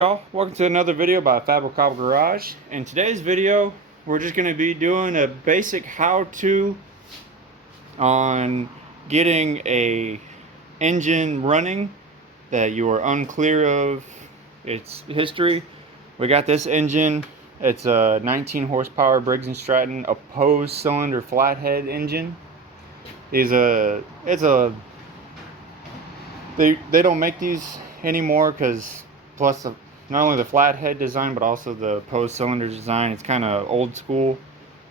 Y'all, welcome to another video by Fabble Garage. In today's video, we're just going to be doing a basic how-to on getting a engine running that you are unclear of its history. We got this engine. It's a 19 horsepower Briggs & Stratton opposed cylinder flathead engine. They don't make these anymore because plus not only the flathead design but also the opposed cylinder design, it's kind of old school,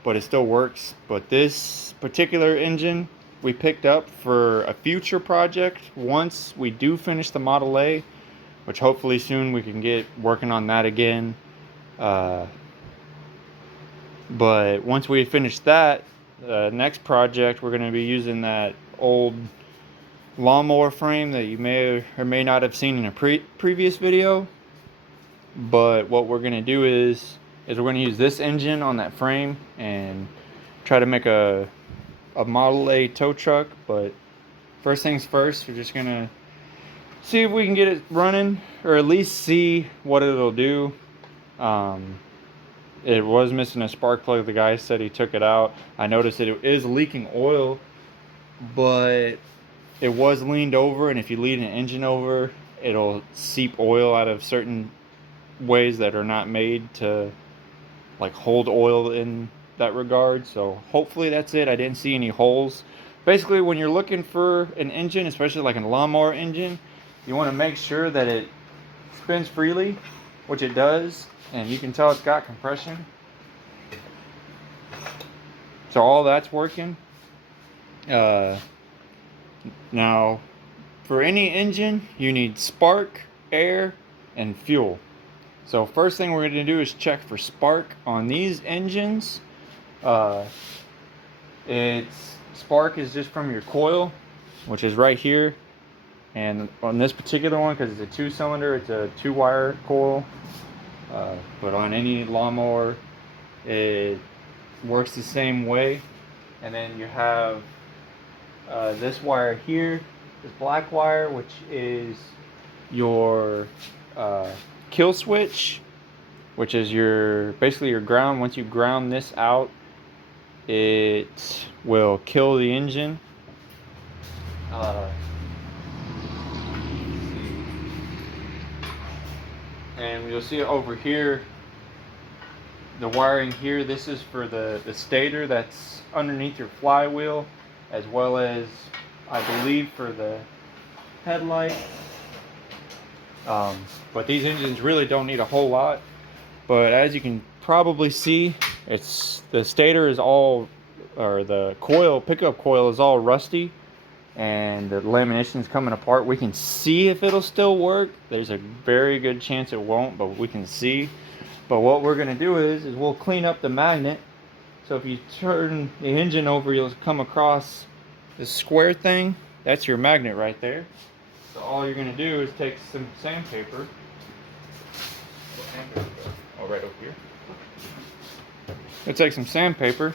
but it still works. But this particular engine we picked up for a future project once we do finish the Model A, which hopefully soon we can get working on that again. But once we finish that, next project we're going to be using that old lawnmower frame that you may or may not have seen in a previous video. But what we're going to do is we're going to use this engine on that frame and try to make a Model A tow truck. But first things first, we're just going to see if we can get it running, or at least see what it'll do. It was missing a spark plug. The guy said he took it out. I noticed that it is leaking oil, but it was leaned over, and if you lean an engine over, it'll seep oil out of certain ways that are not made to like hold oil in that regard. So hopefully that's it. I didn't see any holes. Basically, when you're looking for an engine, especially like a lawnmower engine, you want to make sure that it spins freely, which it does, and you can tell it's got compression. So all that's working. Now, for any engine, you need spark, air, and fuel. So first thing we're going to do is check for spark on these engines. Spark is just from your coil, which is right here. And on this particular one, because it's a 2-cylinder, it's a 2-wire coil. But on any lawnmower, it works the same way. And then you have this wire here, this black wire, which is your kill switch, which is basically your ground. Once you ground this out, it will kill the engine. And you'll see it over here, the wiring here. This is for the stator that's underneath your flywheel, as well as I believe for the headlight. But these engines really don't need a whole lot. But as you can probably see, the stator is all, or the pickup coil is all rusty, and the lamination is coming apart. We can see if it'll still work. There's a very good chance it won't, but we can see. But what we're going to do is we'll clean up the magnet. So if you turn the engine over, you'll come across this square thing. That's your magnet right there. So all you're going to do is take some sandpaper. Oh, right over here. You'll take some sandpaper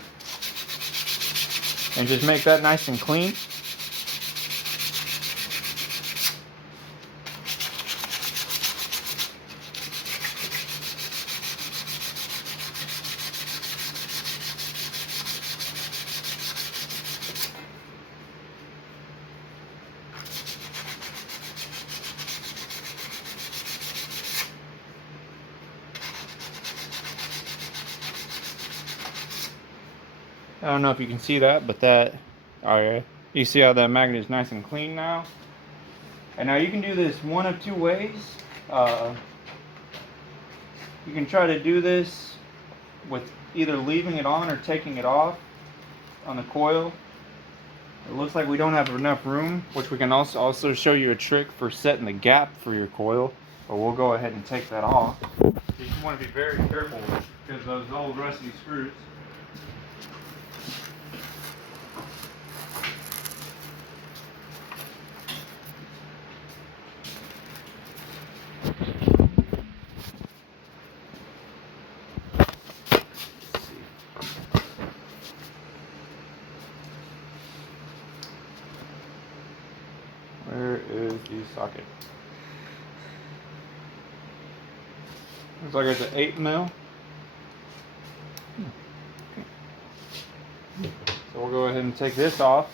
and just make that nice and clean. I don't know if you can see that, but you see how that magnet is nice and clean now. And now you can do this one of two ways. You can try to do this with either leaving it on or taking it off on the coil. It looks like we don't have enough room, which we can also show you a trick for setting the gap for your coil. But we'll go ahead and take that off. You want to be very careful because those old rusty screws. Where is the socket? Looks like it's an 8 mil. So we'll go ahead and take this off.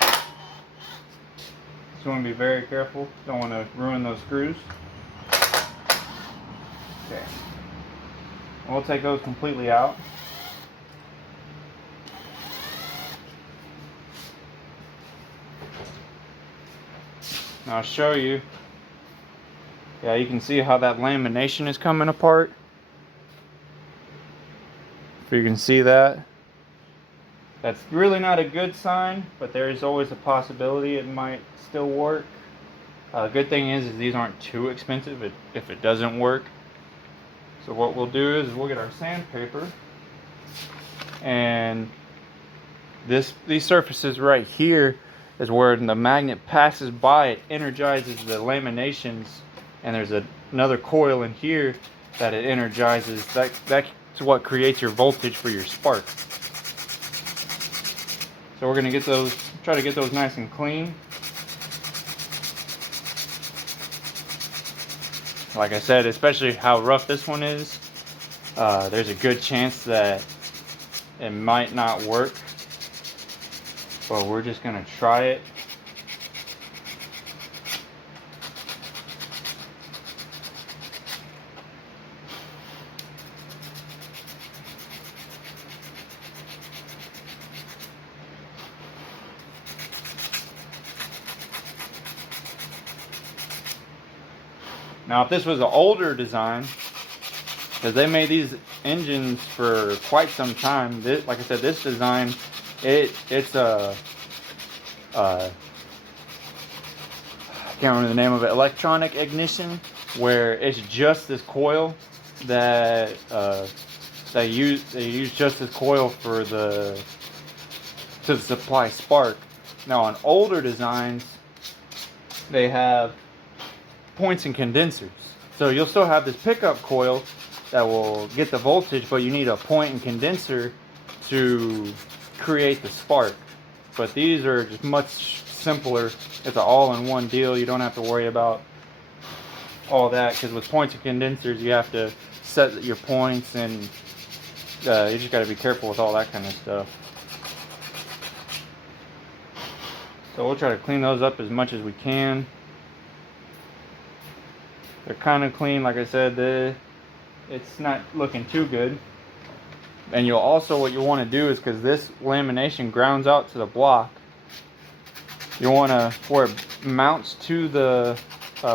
Just want to be very careful. Don't want to ruin those screws. Okay. And we'll take those completely out. Now I'll show you. Yeah, you can see how that lamination is coming apart. If you can see that. That's really not a good sign, but there is always a possibility it might still work. Good thing is these aren't too expensive if it doesn't work. So what we'll do is we'll get our sandpaper, and these surfaces right here is where the magnet passes by, it energizes the laminations, and there's another coil in here that it energizes. That's what creates your voltage for your spark. So we're gonna try to get those nice and clean. Like I said, especially how rough this one is, there's a good chance that it might not work, but we're just gonna try it. Now, if this was an older design, because they made these engines for quite some time, like I said, this design, it's a I can't remember the name of it, electronic ignition, where it's just this coil that they use just this coil to supply spark. Now, on older designs, they have points and condensers. So you'll still have this pickup coil that will get the voltage, but you need a point and condenser to create the spark. But these are just much simpler. It's an all-in-one deal. You don't have to worry about all that, because with points and condensers you have to set your points, and you just got to be careful with all that kind of stuff. So we'll try to clean those up as much as we can. They're kind of clean. Like I said, it's not looking too good. And you'll also, what you want to do is, because this lamination grounds out to the block, you want to, where it mounts to the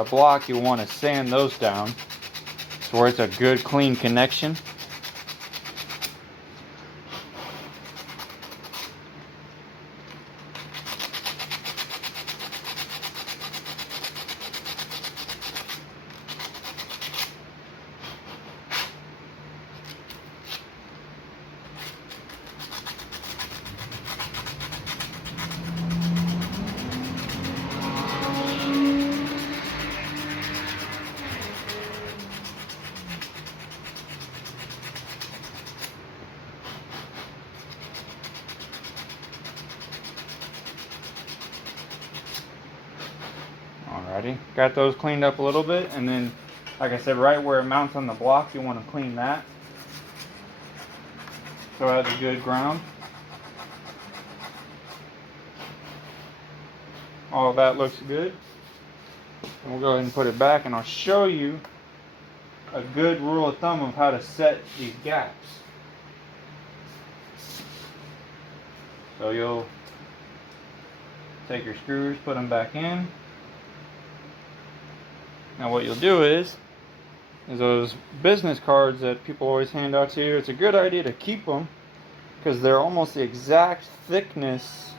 block, you want to sand those down so where it's a good clean connection. Alrighty, got those cleaned up a little bit, and then, like I said, right where it mounts on the block, you want to clean that so it has a good ground. All of that looks good. And we'll go ahead and put it back, and I'll show you a good rule of thumb of how to set these gaps. So you'll take your screws, put them back in. Now what you'll do is those business cards that people always hand out to you, it's a good idea to keep them, because they're almost the exact thickness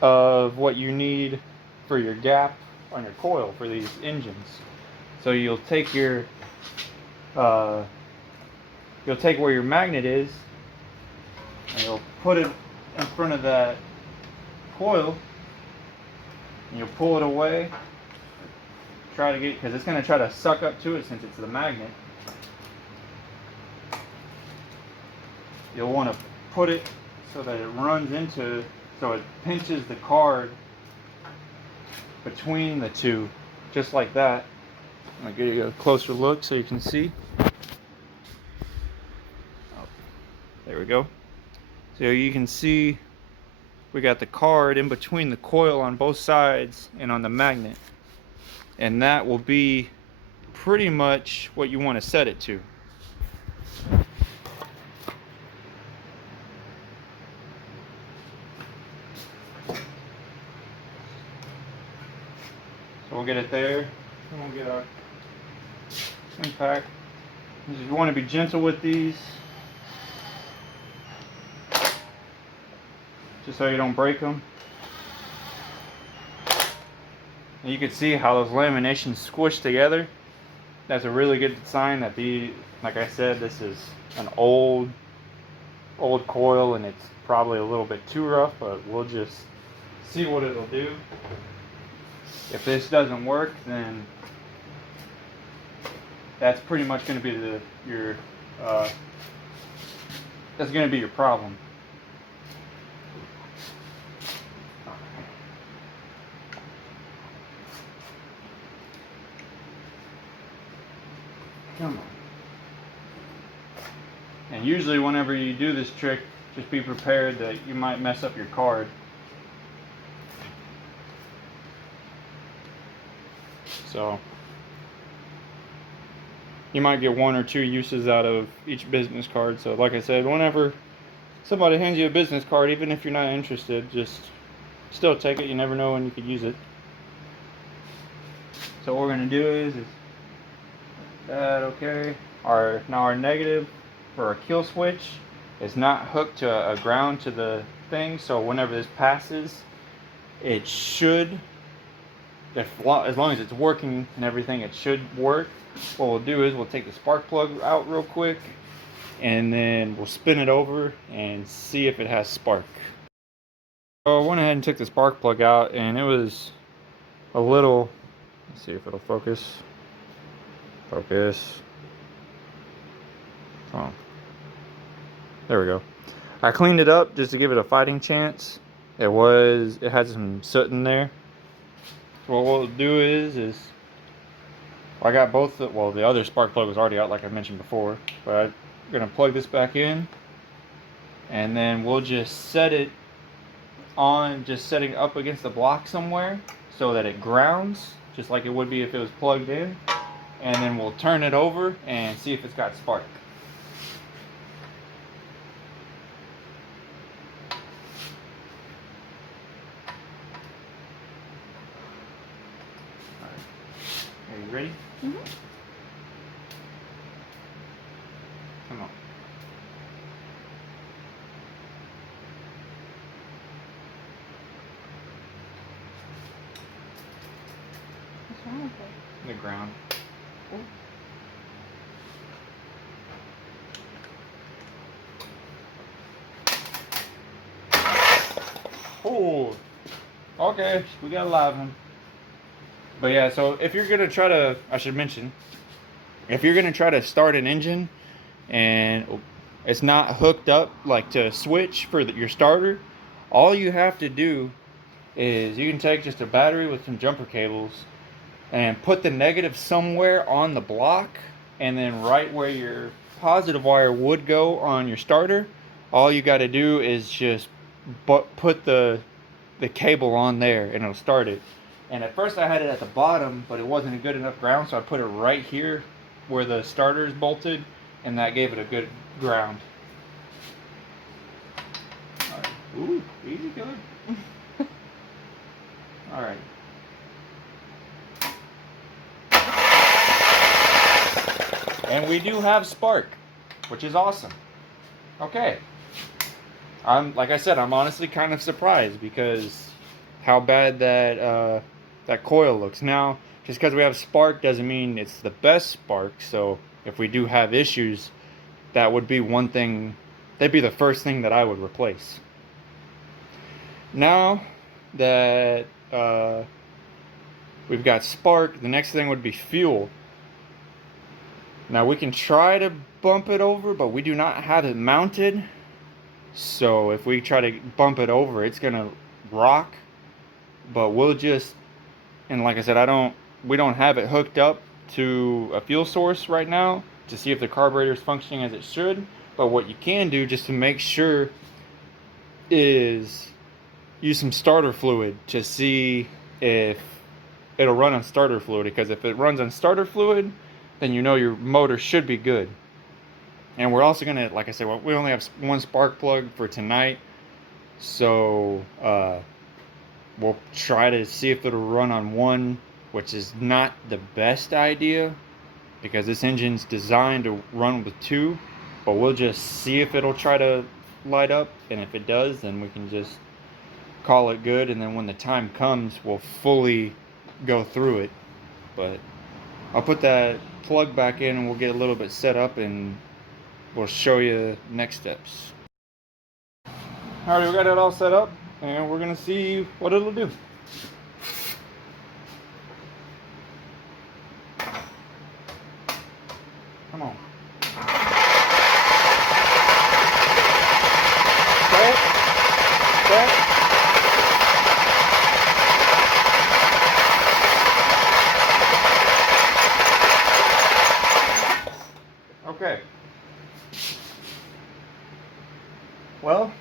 of what you need for your gap on your coil for these engines. So you'll take your where your magnet is, and you'll put it in front of that coil, and you'll pull it away. Try to get, because it's going to try to suck up to it since it's the magnet. You'll want to put it so that it runs into, so it pinches the card between the two, just like that. I'll give you a closer look so you can see. Oh, there we go. So you can see we got the card in between the coil on both sides and on the magnet. And that will be pretty much what you want to set it to. So we'll get it there, and we'll get our impact. You want to be gentle with these, just so you don't break them. And you can see how those laminations squish together. That's a really good sign that like I said, this is an old coil and it's probably a little bit too rough, but we'll just see what it'll do. If this doesn't work, then that's pretty much going to be that's going to be your problem. Come on. And usually whenever you do this trick, just be prepared that you might mess up your card. So you might get 1 or 2 uses out of each business card. So like I said, whenever somebody hands you a business card, even if you're not interested, just still take it. You never know when you could use it. So what we're going to do is that okay. Now our negative for our kill switch is not hooked to a ground to the thing. So whenever this passes, it should, as long as it's working and everything, it should work. What we'll do is we'll take the spark plug out real quick, and then we'll spin it over and see if it has spark. So I went ahead and took the spark plug out, and it was a little, let's see if it'll focus. Oh, there we go. I cleaned it up just to give it a fighting chance. It had some soot in there. So what we'll do is I got both, the other spark plug was already out like I mentioned before, but I'm gonna plug this back in, and then we'll just set it on, just setting up against the block somewhere so that it grounds, just like it would be if it was plugged in, and then we'll turn it over and see if it's got spark. Are you ready? Mm-hmm. Come on. What's wrong with it? The ground. Oh, okay, we got a live one. But yeah, so if you're gonna try to, I should mention, if you're gonna try to start an engine and it's not hooked up like to switch for your starter, all you have to do is you can take just a battery with some jumper cables and put the negative somewhere on the block, and then right where your positive wire would go on your starter, all you got to do is just put the cable on there and it'll start it. And at first I had it at the bottom, but it wasn't a good enough ground, so I put it right here where the starter is bolted, and that gave it a good ground. All right. Ooh, easy killer. All right. And we do have spark, which is awesome. Okay. Like I said, I'm honestly kind of surprised because how bad that coil looks. Now, just because we have spark doesn't mean it's the best spark. So if we do have issues, that would be one thing. That'd be the first thing that I would replace. Now that we've got spark, the next thing would be fuel. Now we can try to bump it over, but we do not have it mounted. So if we try to bump it over, it's gonna rock. But we'll just, and like I said, we don't have it hooked up to a fuel source right now to see if the carburetor is functioning as it should. But what you can do just to make sure is use some starter fluid to see if it'll run on starter fluid, because if it runs on starter fluid, then you know your motor should be good. And we're also gonna, like I said, we only have one spark plug for tonight, so we'll try to see if it'll run on one, which is not the best idea because this engine's designed to run with two, but we'll just see if it'll try to light up, and if it does, then we can just call it good, and then when the time comes, we'll fully go through it. But I'll put that plug back in and we'll get a little bit set up and we'll show you next steps. Alright, we got it all set up and we're gonna see what it'll do. Come on. Set. Set. Okay. Well,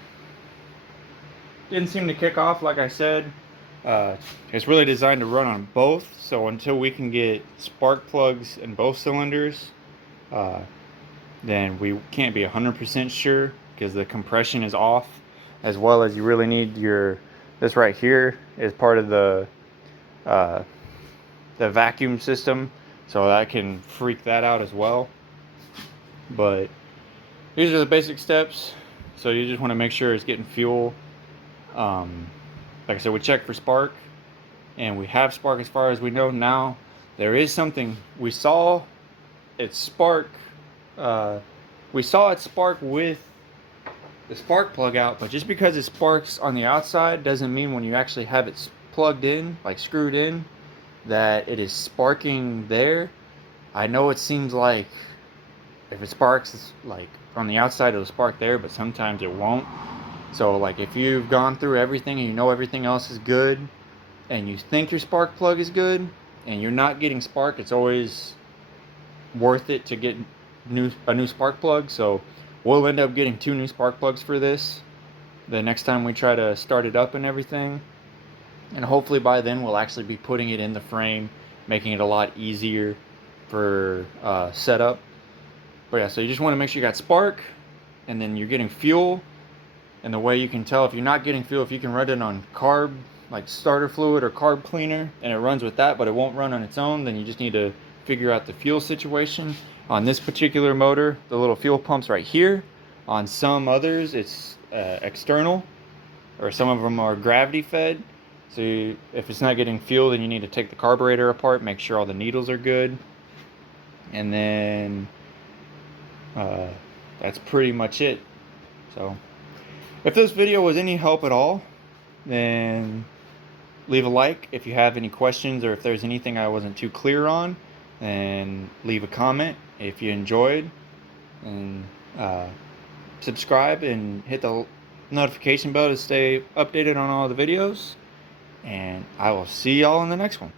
didn't seem to kick off like I said. It's really designed to run on both, so until we can get spark plugs in both cylinders, then we can't be 100% sure because the compression is off, as well as you really need this right here is part of the vacuum system, so that can freak that out as well. But these are the basic steps. So you just want to make sure it's getting fuel. Like I said, we checked for spark, and we have spark as far as we know now. There is something we saw it spark. We saw it spark with the spark plug out, but just because it sparks on the outside doesn't mean when you actually have it plugged in, like screwed in, that it is sparking there. I know it seems like if it sparks like on the outside, it'll spark there, but sometimes it won't. So like if you've gone through everything and you know everything else is good and you think your spark plug is good and you're not getting spark, it's always worth it to get a new spark plug. So we'll end up getting 2 new spark plugs for this the next time we try to start it up and everything, and hopefully by then we'll actually be putting it in the frame, making it a lot easier for setup. But yeah, so you just want to make sure you got spark, and then you're getting fuel. And the way you can tell if you're not getting fuel, if you can run it on carb, like starter fluid or carb cleaner, and it runs with that, but it won't run on its own, then you just need to figure out the fuel situation. On this particular motor, the little fuel pump's right here. On some others, it's external, or some of them are gravity fed. So if it's not getting fuel, then you need to take the carburetor apart, make sure all the needles are good. And then that's pretty much it. So if this video was any help at all, then leave a like. If you have any questions or if there's anything I wasn't too clear on, then leave a comment. If you enjoyed, and subscribe and hit the notification bell to stay updated on all the videos. And I will see y'all in the next one.